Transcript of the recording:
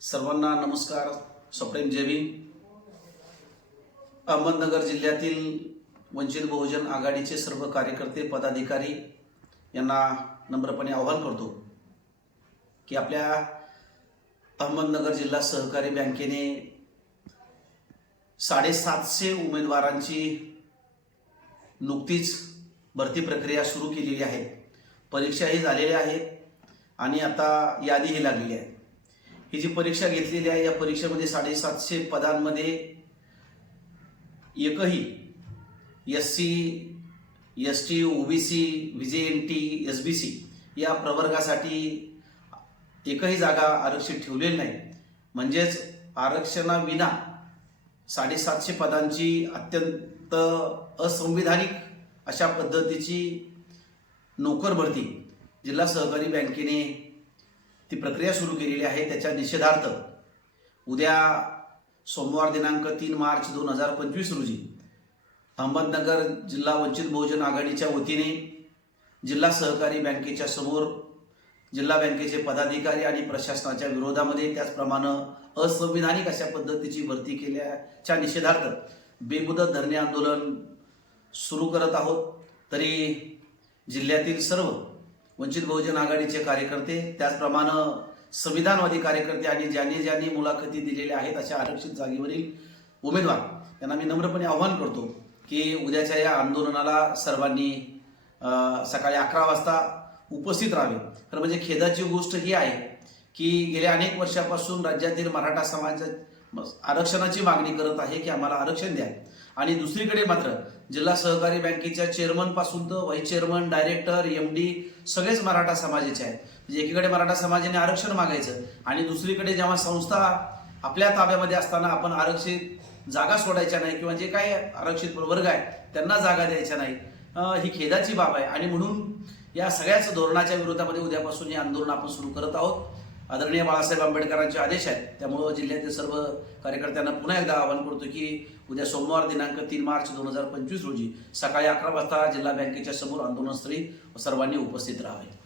सर्वांना नमस्कार. सप्रेम जेवी अहमदनगर जिल्ह्यातील वंचित बहुजन आघाडीचे सर्व कार्यकर्ते पदाधिकारी यांना नम्रपणे आवाहन करतो की आपल्या अहमदनगर जिल्हा सहकारी बँकेने साडेसातशे उमेदवारांची नुकतीच भरती प्रक्रिया सुरू केलेली आहे. परीक्षाही झालेल्या आहेत आणि आता यादीही लागलेली आहे. ही जी परीक्षा घेतलेली आहे या परीक्षेमध्ये साडेसातशे पदांमध्ये एकही S C S T OBC V J N T S B C या प्रवर्गासाठी एकही जागा आरक्षित ठेवलेली नाही. म्हणजेच आरक्षणाविना साडेसातशे पदांची अत्यंत असंविधानिक अशा पद्धतीची नोकर भरती जिल्हा सहकारी बँकेने ती प्रक्रिया सुरू केलेली आहे त्याच्या निषेधार्थ. उद्या सोमवार दिनांक तीन मार्च दोन हजार पंचवीस रोजी अहमदनगर जिल्हा वंचित बहुजन आघाडीच्या वतीने जिल्हा सहकारी बँकेच्या समोर जिल्हा बँकेचे पदाधिकारी आणि प्रशासनाच्या विरोधामध्ये त्याचप्रमाणे असंविधानिक अशा पद्धतीची भरती केल्याच्या निषेधार्थ बेमुदत धरणे आंदोलन सुरू करत आहोत. तरी जिल्ह्यातील सर्व वंचित बहुजन आघाडीचे कार्यकर्ते त्याचप्रमाणे संविधानवादी कार्यकर्ते आणि ज्यांनी ज्यांनी मुलाखती दिलेल्या आहेत अशा आरक्षित जागेवरील उमेदवार त्यांना मी नम्रपणे आव्हान करतो की उद्याच्या या आंदोलनाला सर्वांनी सकाळी अकरा वाजता उपस्थित राहावे. तर म्हणजे खेदाची गोष्ट ही आहे की गेल्या अनेक वर्षापासून राज्यातील मराठा समाज आरक्षणाची मागणी करत आहे की आम्हाला आरक्षण द्या. आणि दुसरीकडे मात्र जिल्हा सहकारी बँकेच्या चेअरमनपासून तर vice chairman director M D सगळेच मराठा समाजाचे आहेत. म्हणजे एकीकडे मराठा समाजाने आरक्षण मागायचं आणि दुसरीकडे जेव्हा संस्था आपल्या ताब्यामध्ये असताना आपण आरक्षित जागा सोडायच्या नाही किंवा जे काही आरक्षित प्रवर्ग आहे त्यांना जागा द्यायच्या नाही ही खेदाची बाब आहे. आणि म्हणून या सगळ्याच धोरणाच्या विरोधामध्ये उद्यापासून हे आंदोलन आपण सुरू करत आहोत. आदरणीय बाळासाहेब आंबेडकरांचे आदेश आहेत. त्यामुळं जिल्ह्यातील सर्व कार्यकर्त्यांना पुन्हा एकदा आवाहन करतो की उद्या सोमवार दिनांक तीन मार्च दोन हजार पंचवीस रोजी सकाळी अकरा वाजता जिल्हा बँकेच्या समोर आंदोलनस्थळी सर्वांनी उपस्थित राहावे.